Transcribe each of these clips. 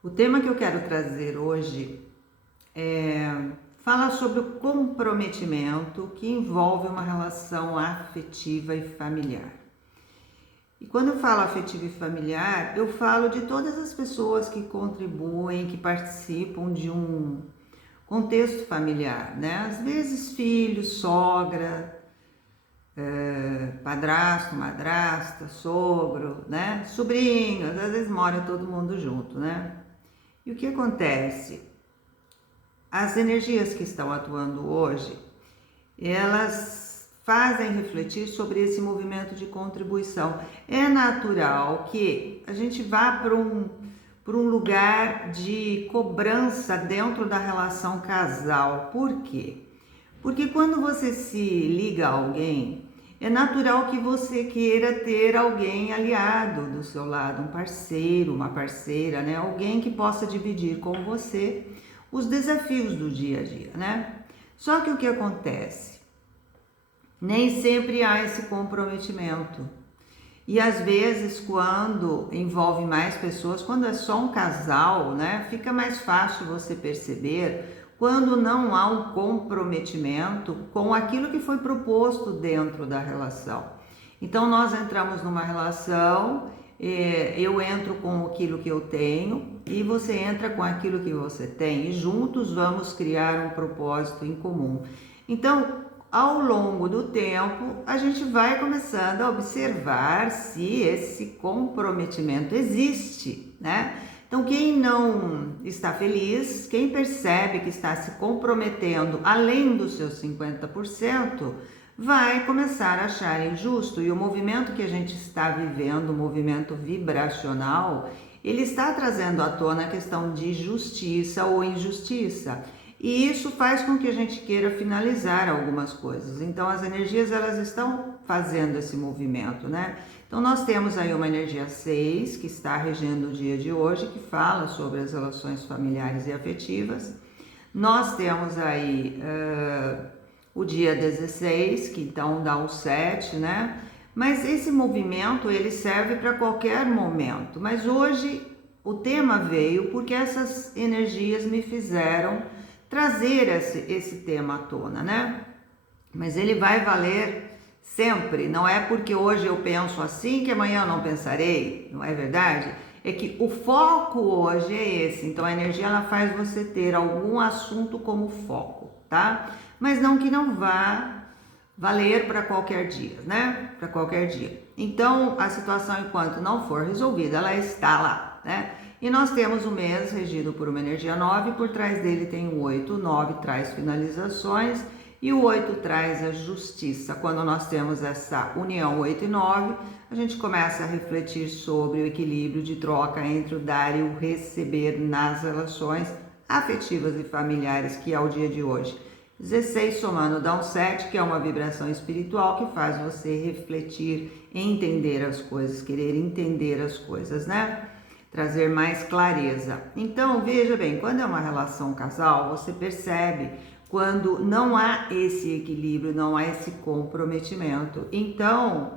O tema que eu quero trazer hoje fala sobre o comprometimento que envolve uma relação afetiva e familiar. E quando eu falo afetivo e familiar, eu falo de todas as pessoas que contribuem, que participam de um contexto familiar, né? Às vezes filhos, sogra, padrasto, madrasta, sogro, né? Sobrinhos, às vezes mora todo mundo junto, né? E o que acontece? As energias que estão atuando hoje, elas fazem refletir sobre esse movimento de contribuição. É natural que a gente vá para um lugar de cobrança dentro da relação casal. Por quê? Porque quando você se liga a alguém, é natural que você queira ter alguém aliado do seu lado, um parceiro, uma parceira, né? Alguém que possa dividir com você os desafios do dia a dia, né? Só que o que acontece? Nem sempre há esse comprometimento. E às vezes, quando envolve mais pessoas, quando é só um casal, né? Fica mais fácil você perceber quando não há um comprometimento com aquilo que foi proposto dentro da relação. Então, nós entramos numa relação, eu entro com aquilo que eu tenho e você entra com aquilo que você tem, e juntos vamos criar um propósito em comum. Então, ao longo do tempo, a gente vai começando a observar se esse comprometimento existe, né? Então, quem não está feliz, quem percebe que está se comprometendo além dos seus 50%, vai começar a achar injusto. E o movimento que a gente está vivendo, o movimento vibracional, ele está trazendo à tona a questão de justiça ou injustiça. E isso faz com que a gente queira finalizar algumas coisas. Então, as energias, elas estão fazendo esse movimento, né? Então, nós temos aí uma energia 6, que está regendo o dia de hoje, que fala sobre as relações familiares e afetivas. Nós temos aí o dia 16, que então dá o 7, né? Mas esse movimento, ele serve para qualquer momento. Mas hoje, o tema veio porque essas energias me fizeram trazer esse tema à tona, né? Mas ele vai valer sempre, não é porque hoje eu penso assim que amanhã eu não pensarei, não é verdade? É que o foco hoje é esse, então a energia ela faz você ter algum assunto como foco, tá? Mas não que não vá valer para qualquer dia, né? Para qualquer dia. Então a situação, enquanto não for resolvida, ela está lá, né? E nós temos o mês regido por uma energia 9, por trás dele tem o 8, o 9 traz finalizações e o 8 traz a justiça. Quando nós temos essa união 8 e 9, a gente começa a refletir sobre o equilíbrio de troca entre o dar e o receber nas relações afetivas e familiares, que é o dia de hoje. 16 somando dá um 7, que é uma vibração espiritual que faz você refletir, entender as coisas, querer entender as coisas, né? Trazer mais clareza. Então, veja bem, quando é uma relação casal, você percebe quando não há esse equilíbrio, não há esse comprometimento. Então,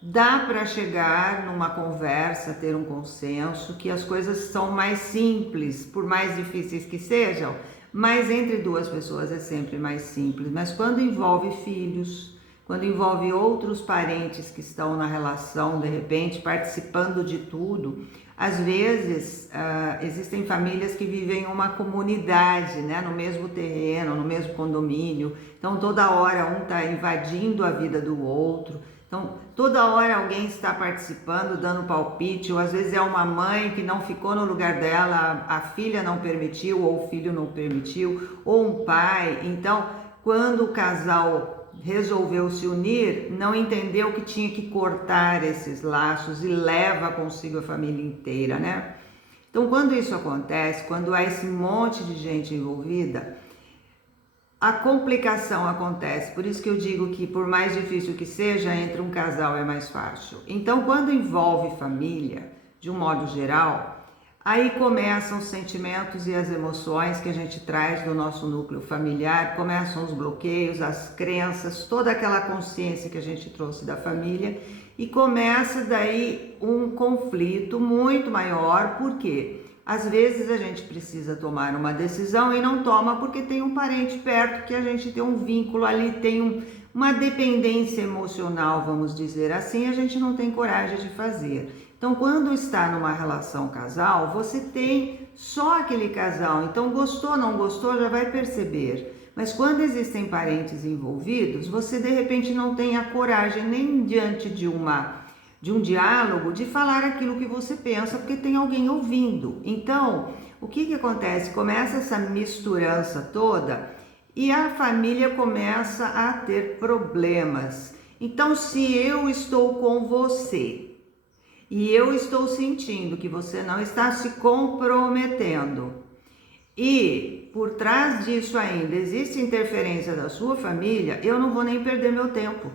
dá para chegar numa conversa, ter um consenso, que as coisas são mais simples, por mais difíceis que sejam, mas entre duas pessoas é sempre mais simples. Mas quando envolve filhos, quando envolve outros parentes que estão na relação, de repente, participando de tudo, às vezes existem famílias que vivem uma comunidade, né, no mesmo terreno, no mesmo condomínio, então toda hora um está invadindo a vida do outro, então toda hora alguém está participando, dando palpite, ou às vezes é uma mãe que não ficou no lugar dela, a filha não permitiu, ou o filho não permitiu, ou um pai. Então, quando o casal resolveu se unir, não entendeu que tinha que cortar esses laços e leva consigo a família inteira, né? Então, quando isso acontece, quando há esse monte de gente envolvida, a complicação acontece. Por isso que eu digo que, por mais difícil que seja, entre um casal é mais fácil. Então, quando envolve família, de um modo geral, aí começam os sentimentos e as emoções que a gente traz do nosso núcleo familiar, começam os bloqueios, as crenças, toda aquela consciência que a gente trouxe da família, e começa daí um conflito muito maior, porque às vezes a gente precisa tomar uma decisão e não toma porque tem um parente perto, que a gente tem um vínculo ali, tem uma dependência emocional, vamos dizer assim, a gente não tem coragem de fazer. Então, quando está numa relação casal, você tem só aquele casal, então gostou, não gostou, já vai perceber. Mas quando existem parentes envolvidos, você de repente não tem a coragem nem diante de um diálogo de falar aquilo que você pensa, porque tem alguém ouvindo. Então, o que acontece? Começa essa misturança toda e a família começa a ter problemas. Então, se eu estou com você e eu estou sentindo que você não está se comprometendo e por trás disso ainda existe interferência da sua família, eu não vou nem perder meu tempo.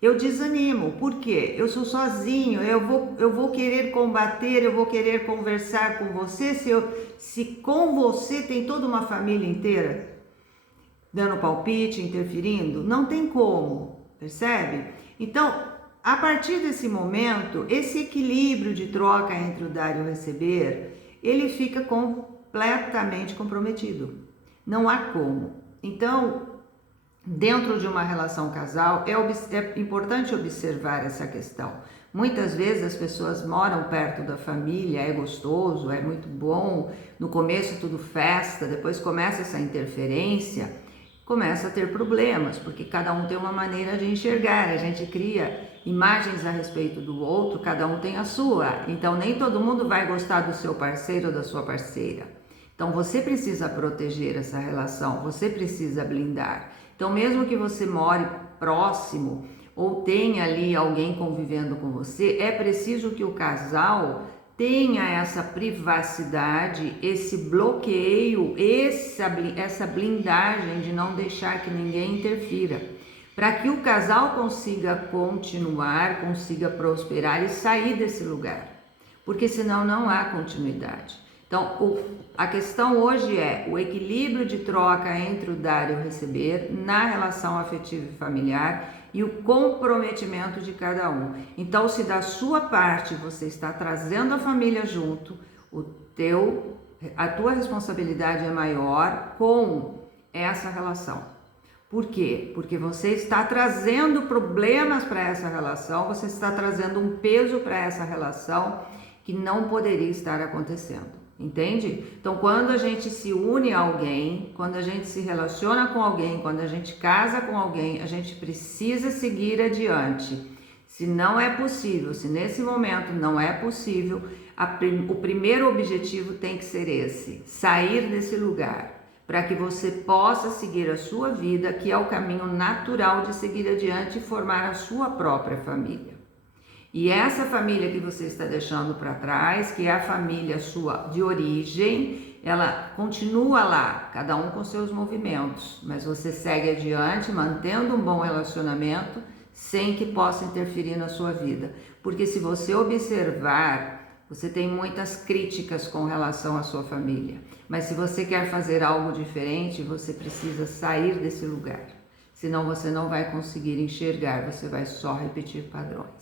Eu desanimo, por quê? Eu sou sozinho, eu vou querer combater, eu vou querer conversar com você, se com você tem toda uma família inteira dando palpite, interferindo, não tem como, percebe? Então, a partir desse momento, esse equilíbrio de troca entre o dar e o receber, ele fica completamente comprometido. Não há como. Então, dentro de uma relação casal, é importante observar essa questão. Muitas vezes as pessoas moram perto da família, é gostoso, é muito bom, no começo tudo festa, depois começa essa interferência, começa a ter problemas, porque cada um tem uma maneira de enxergar, a gente cria imagens a respeito do outro, cada um tem a sua, então nem todo mundo vai gostar do seu parceiro ou da sua parceira. Então você precisa proteger essa relação, você precisa blindar. Então mesmo que você more próximo ou tenha ali alguém convivendo com você, é preciso que o casal tenha essa privacidade, esse bloqueio, essa blindagem de não deixar que ninguém interfira, para que o casal consiga continuar, consiga prosperar e sair desse lugar, porque senão não há continuidade. Então, a questão hoje é o equilíbrio de troca entre o dar e o receber na relação afetiva e familiar e o comprometimento de cada um. Então, se da sua parte você está trazendo a família junto, a tua responsabilidade é maior com essa relação. Por quê? Porque você está trazendo problemas para essa relação, você está trazendo um peso para essa relação que não poderia estar acontecendo, entende? Então, quando a gente se une a alguém, quando a gente se relaciona com alguém, quando a gente casa com alguém, a gente precisa seguir adiante. Se não é possível, se nesse momento não é possível, o primeiro objetivo tem que ser esse: sair desse lugar, para que você possa seguir a sua vida, que é o caminho natural de seguir adiante e formar a sua própria família. E essa família que você está deixando para trás, que é a família sua de origem, ela continua lá, cada um com seus movimentos, mas você segue adiante, mantendo um bom relacionamento, sem que possa interferir na sua vida. Porque se você observar, você tem muitas críticas com relação à sua família, mas se você quer fazer algo diferente, você precisa sair desse lugar, senão você não vai conseguir enxergar, você vai só repetir padrões.